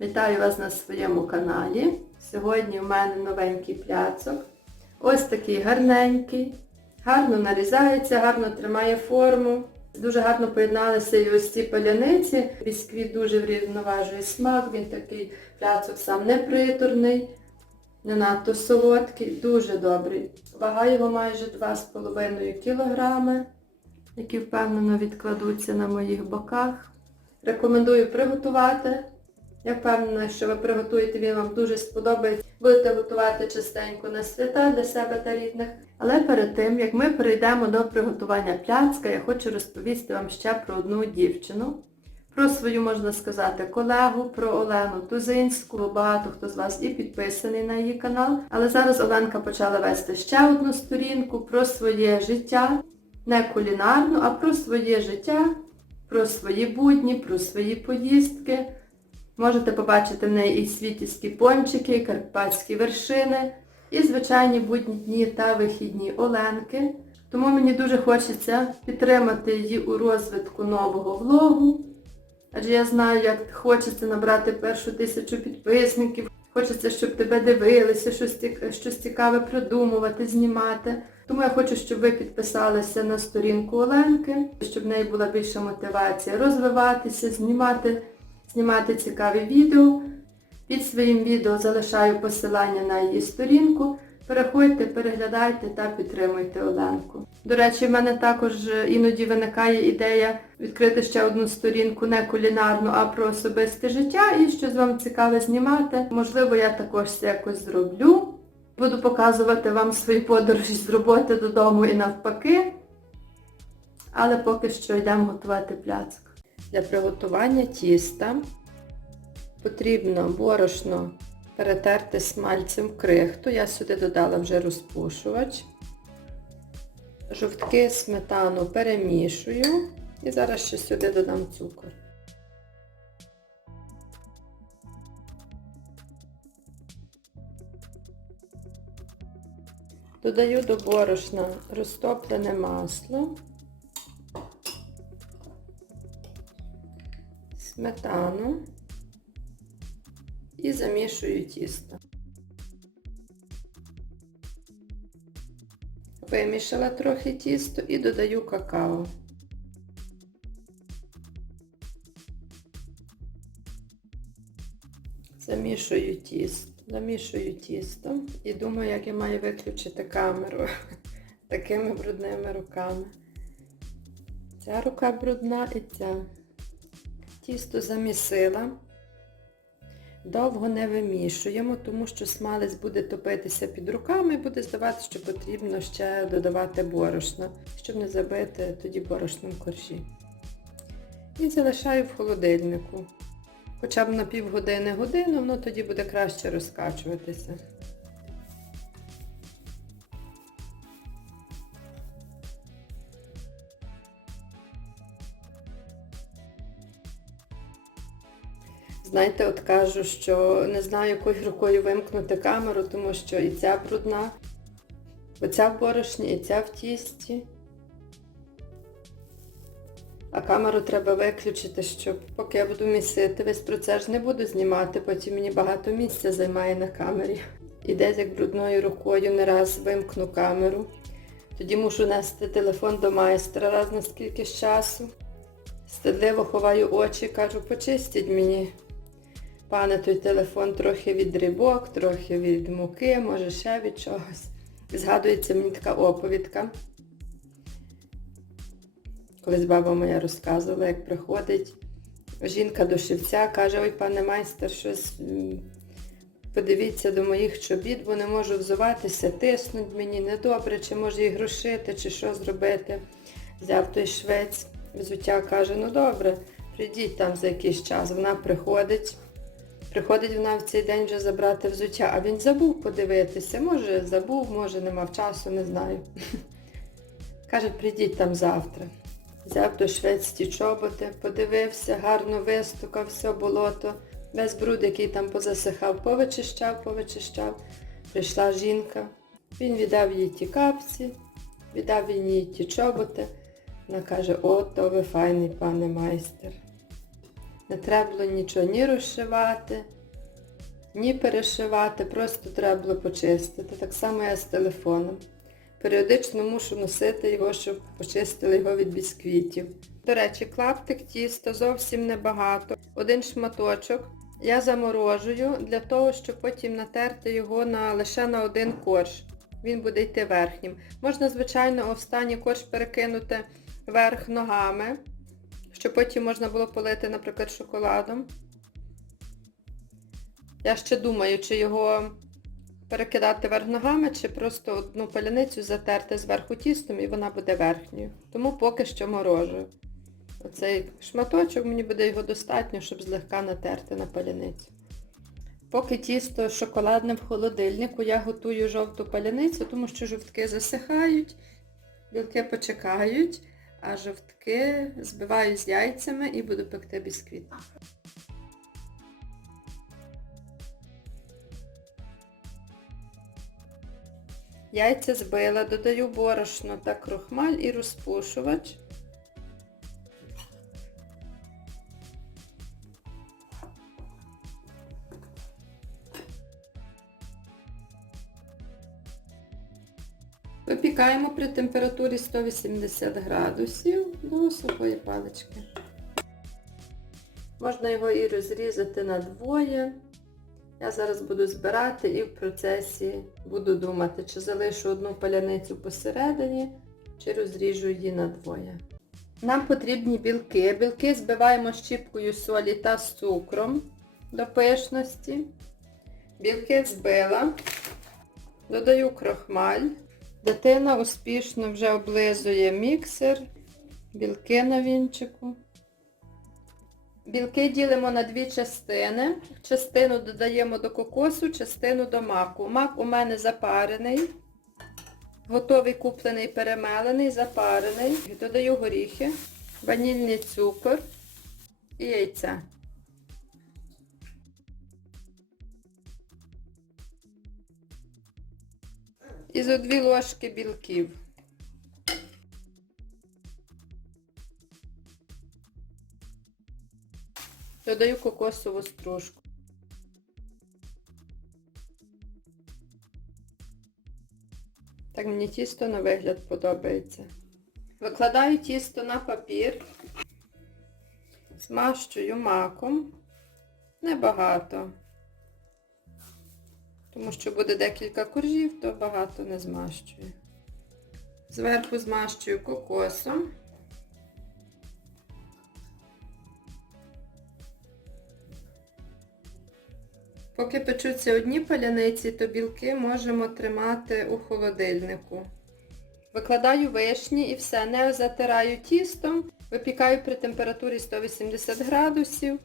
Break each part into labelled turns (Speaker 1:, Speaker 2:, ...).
Speaker 1: Вітаю вас на своєму каналі. Сьогодні в мене новенький пляцок. Ось такий гарненький. Гарно нарізається, гарно тримає форму. Дуже гарно поєдналися і ось ці паляниці. Бісквіт дуже врівноважує смак, він такий пляцок сам не приторний, не надто солодкий, дуже добрий. Вага його майже 2,5 кг, які впевнено відкладуться на моїх боках. Рекомендую приготувати. Я впевнена, що ви приготуєте, він вам дуже сподобається. Будете готувати частенько на свята для себе та рідних. Але перед тим, як ми перейдемо до приготування пляцка, я хочу розповісти вам ще про одну дівчину. Про свою, можна сказати, колегу, про Олену Тузинську. Багато хто з вас і підписаний на її канал. Але зараз Оленка почала вести ще одну сторінку про своє життя. Не кулінарну, а про своє життя, про свої будні, про свої поїздки. Можете побачити в неї і світівські пончики, і карпатські вершини, і звичайні будні дні та вихідні Оленки. Тому мені дуже хочеться підтримати її у розвитку нового влогу. Адже я знаю, як хочеться набрати першу тисячу підписників, хочеться, щоб тебе дивилися, щось цікаве придумувати, знімати. Тому я хочу, щоб ви підписалися на сторінку Оленки, щоб в неї була більша мотивація розвиватися, знімати знімати цікаві відео. Під своїм відео залишаю посилання на її сторінку. Переходьте, переглядайте та підтримуйте Оленку. До речі, в мене також е, іноді виникає ідея відкрити ще одну сторінку не кулінарну, а про особисте життя і щось вам цікаве знімати. Можливо, я також це якось зроблю. Буду показувати вам свої подорожі з роботи додому і навпаки. Але поки що йдемо готувати пляцк. Для приготування тіста потрібно борошно перетерти смальцем крихту. Я сюди додала вже розпушувач. Жовтки сметану перемішую і зараз ще сюди додам цукор. Додаю до борошна розтоплене масло. Сметану і замішую тісто. Вимішала трохи тісто і додаю какао. Замішую тісто, замішую тісто і думаю, як я маю виключити камеру такими брудними руками. Ця рука брудна і ця. Тісто замісила. Довго не вимішуємо, тому що смалець буде топитися під руками і буде здавати, що потрібно ще додавати борошно, щоб не забити тоді борошном коржі. І залишаю в холодильнику. Хоча б на півгодини годину, воно тоді буде краще розкачуватися. Знаєте, от кажу, що не знаю, якою рукою вимкнути камеру, тому що і ця брудна, оця в борошні, і ця в тісті. А камеру треба виключити, щоб поки я буду місити, весь процес не буду знімати, потім мені багато місця займає на камері. І десь як брудною рукою не раз вимкну камеру. Тоді мушу нести телефон до майстра раз на скільки часу. Стидливо ховаю очі, кажу, почистіть мені. Пане, той телефон трохи від рибок, трохи від муки, може ще від чогось. Згадується мені така оповідка. Колись баба моя розказувала, як приходить жінка до шивця, каже, ой, пане майстер, щось подивіться до моїх чобіт, бо не можу взуватися, тиснуть мені недобре, чи може їх грошити, чи що зробити. Взяв той швець, взуття каже, ну добре, прийдіть там за якийсь час. Вона приходить. Приходить вона в цей день вже забрати взуття, а він забув подивитися. Може забув, може не мав часу, не знаю. Каже, прийдіть там завтра. Взяв до шведські чоботи, подивився, гарно вистукав все болото, весь бруд, який там позасихав, повичищав, повичищав. Прийшла жінка, він віддав їй ті капці, віддав їй ті чоботи. Вона каже, о, то ви файний пане майстер. Не треба було нічого ні розшивати, ні перешивати, просто треба було почистити. Так само я з телефоном. Періодично мушу носити його, щоб почистили його від бісквітів. До речі, клаптик тіста зовсім небагато. Один шматочок я заморожую для того, щоб потім натерти його на, лише на один корж. Він буде йти верхнім. Можна, звичайно, останній корж перекинути верх ногами, щоб потім можна було полити, наприклад, шоколадом. Я ще думаю, чи його перекидати верх ногами, чи просто одну паляницю затерти зверху тістом і вона буде верхньою. Тому поки що морожу. Оцей шматочок, мені буде його достатньо, щоб злегка натерти на паляницю. Поки тісто шоколадне в холодильнику, я готую жовту паляницю, тому що жовтки засихають, білки почекають, а жовтки збиваю з яйцями і буду пекти бісквіт. Яйця збила, додаю борошно та крохмаль і розпушувач. Випікаємо при температурі 180 градусів до сухої палички. Можна його і розрізати на двоє. Я зараз буду збирати і в процесі буду думати, чи залишу одну паляницю посередині, чи розріжу її на двоє. Нам потрібні білки. Білки збиваємо щіпкою солі та з цукром до пишності. Білки збила. Додаю крохмаль. Дитина успішно вже облизує міксер, білки на вінчику. Білки ділимо на дві частини. Частину додаємо до кокосу, частину до маку. Мак у мене запарений. Готовий куплений перемелений, запарений. Додаю горіхи, ванільний цукор і яйця. І зо дві ложки білків. Додаю кокосову стружку. Так мені тісто на вигляд подобається. Викладаю тісто на папір, змащую маком. Небагато. Тому що буде декілька коржів, то багато не змащую. Зверху змащую кокосом. Поки печуться одні паляниці, то білки можемо тримати у холодильнику. Викладаю вишні і все, не затираю тістом, випікаю при температурі 180 градусів,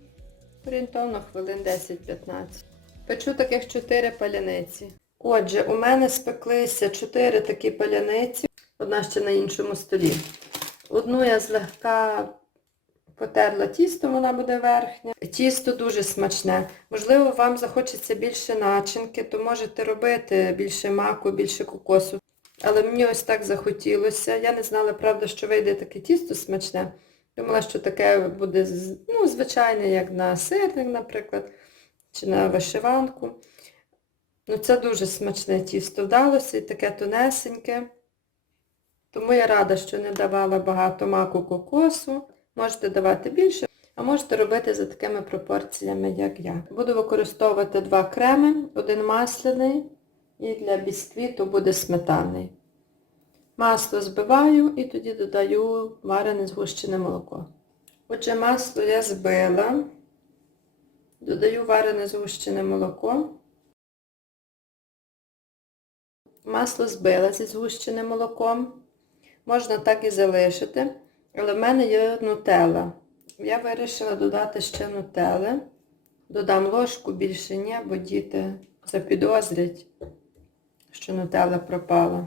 Speaker 1: орієнтовно хвилин 10-15. Печу таких 4 паляниці. Отже, у мене спеклися 4 такі паляниці, одна ще на іншому столі. Одну я злегка потерла тісто, вона буде верхня. Тісто дуже смачне. Можливо, вам захочеться більше начинки, то можете робити більше маку, більше кокосу. Але мені ось так захотілося. Я не знала, правда, що вийде таке тісто смачне. Думала, що таке буде ну, звичайне, як на сирник, наприклад, чи на вишиванку. Ну, це дуже смачне тісто вдалося і таке тонесеньке. Тому я рада, що не давала багато маку кокосу. Можете давати більше, а можете робити за такими пропорціями, як я. Буду використовувати два креми, один масляний і для бісквіту буде сметанний. Масло збиваю і тоді додаю варене згущене молоко. Отже, масло я збила, додаю варене згущене молоко. Масло збила зі згущеним молоком. Можна так і залишити. Але в мене є нутелла. Я вирішила додати ще нутели. Додам ложку більше ні, бо діти запідозрять, що нутелла пропала.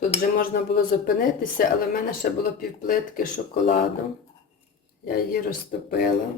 Speaker 1: Тут вже можна було зупинитися, але в мене ще було півплитки шоколаду. Я її розтопила.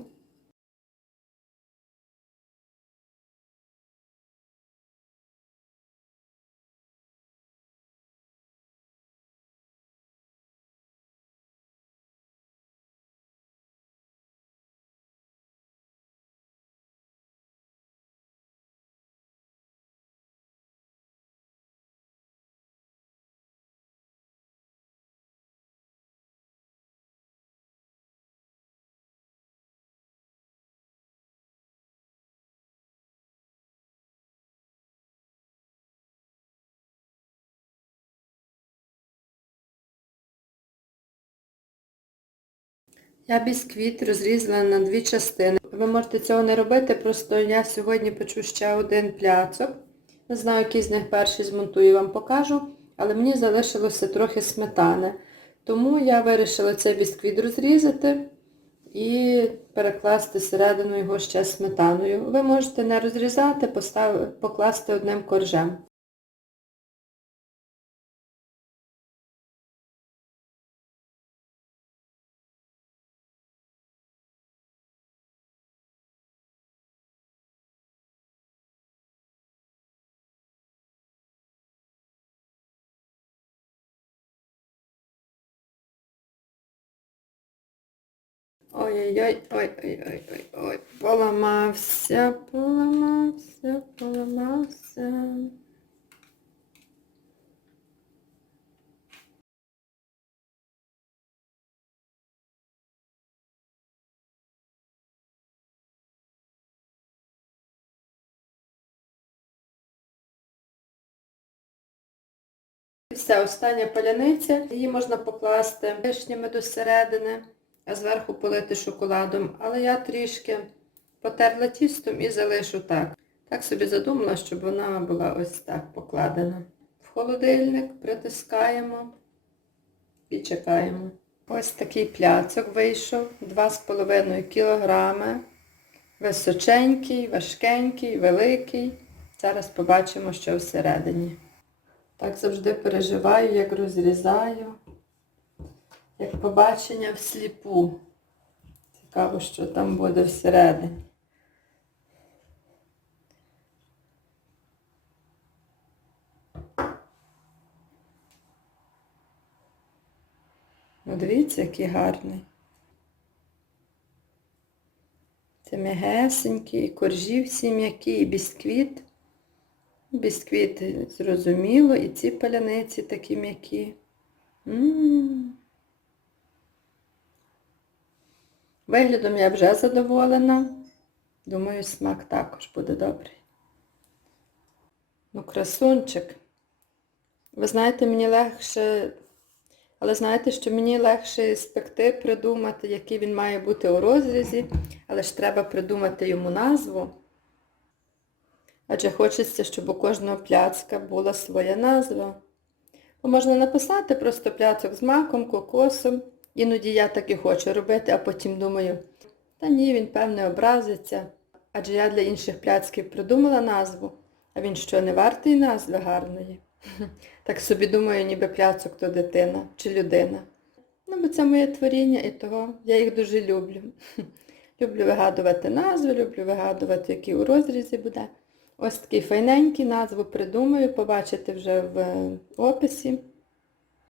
Speaker 1: Я бісквіт розрізала на дві частини. Ви можете цього не робити, просто я сьогодні печу ще один пляцок. Не знаю, який з них перший змонтую, вам покажу, але мені залишилося трохи сметани. Тому я вирішила цей бісквіт розрізати і перекласти всередину його ще сметаною. Ви можете не розрізати, покласти одним коржем. Ой-ой-ой, ой-ой-ой, ой, поламався, поламався, поламався. Все, остання паляниця. Її можна покласти вишнями до середини, а зверху полити шоколадом. Але я трішки потерла тістом і залишу так. Так собі задумала, щоб вона була ось так покладена. В холодильник притискаємо і чекаємо. Ось такий пляцок вийшов, 2,5 кг. Височенький, важкенький, великий. Зараз побачимо, що всередині. Так завжди переживаю, як розрізаю, як побачення всліпу. Цікаво, що там буде всередині. Ну, дивіться, який гарний. Це м'ягесенький, і коржі всі м'які, і бісквіт. Бісквіт зрозуміло, і ці паляниці такі м'які. М-м-м. Виглядом я вже задоволена. Думаю, смак також буде добрий. Ну, красунчик. Ви знаєте, мені легше, але знаєте, що мені легше спекти, придумати, який він має бути у розрізі, але ж треба придумати йому назву. Адже хочеться, щоб у кожного пляцка була своя назва. Бо можна написати просто пляцок з маком, кокосом. Іноді я так і хочу робити, а потім думаю, та ні, він певне образиться. Адже я для інших пляцків придумала назву, а він що, не вартий назви гарної? Так собі думаю, ніби пляцок то дитина чи людина. Ну, бо це моє творіння і того я їх дуже люблю. Люблю вигадувати назви, люблю вигадувати, який у розрізі буде. Ось такий файненький, назву придумаю, побачите вже в описі.